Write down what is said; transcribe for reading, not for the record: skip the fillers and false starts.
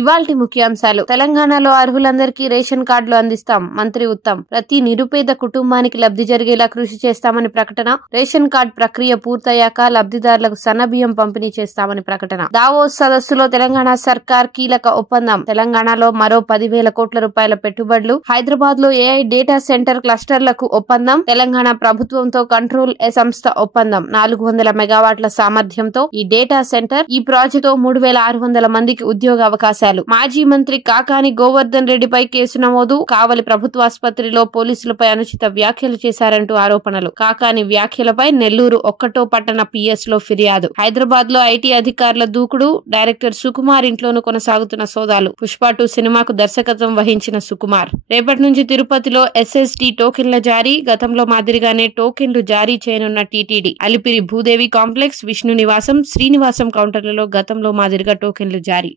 ఇవాల్టి ముఖ్యాంశాలు. తెలంగాణలో అర్హులందరికీ రేషన్ కార్డులు అందిస్తాం. మంత్రి ఉత్తమ్. ప్రతి నిరుపేద కుటుంబానికి లబ్ధి జరిగేలా కృషి చేస్తామని ప్రకటన. రేషన్ కార్డు ప్రక్రియ పూర్తయ్యాక లబ్ధిదారులకు సన్నబియ్యం పంపిణీ చేస్తామని ప్రకటన. దావోస్ సదస్సులో తెలంగాణ సర్కార్ కీలక ఒప్పందం. తెలంగాణలో మరో 10,000 కోట్ల రూపాయల పెట్టుబడులు. హైదరాబాద్ లో AI డేటా సెంటర్ క్లస్టర్లకు ఒప్పందం. తెలంగాణ ప్రభుత్వంతో కంట్రోల్ సంస్థ ఒప్పందం. 400 మెగావాట్ల సామర్థ్యంతో ఈ డేటా సెంటర్. ఈ ప్రాజెక్టుతో 3,600 మందికి ఉద్యోగ అవకాశాలు. మాజీ మంత్రి కాకాని గోవర్ధన్ రెడ్డిపై కేసు నమోదు. కావలి ప్రభుత్వాసుపత్రిలో పోలీసులపై అనుచిత వ్యాఖ్యలు చేశారంటూ ఆరోపణలు. కాకాని వ్యాఖ్యలపై నెల్లూరు 1వ పట్టణ PS లో ఫిర్యాదు. హైదరాబాద్ లో IT అధికారుల దూకుడు. డైరెక్టర్ సుకుమార్ ఇంట్లోనూ కొనసాగుతున్న సోదాలు. పుష్ప 2 సినిమాకు దర్శకత్వం వహించిన సుకుమార్. రేపటి నుంచి తిరుపతిలో SST టోకెన్ల జారీ. గతంలో మాదిరిగానే టోకెన్లు జారీ చేయనున్న TTD. అలిపిరి భూదేవి కాంప్లెక్స్, విష్ణు నివాసం, శ్రీనివాసం కౌంటర్లలో గతంలో మాదిరిగా టోకెన్లు జారీ.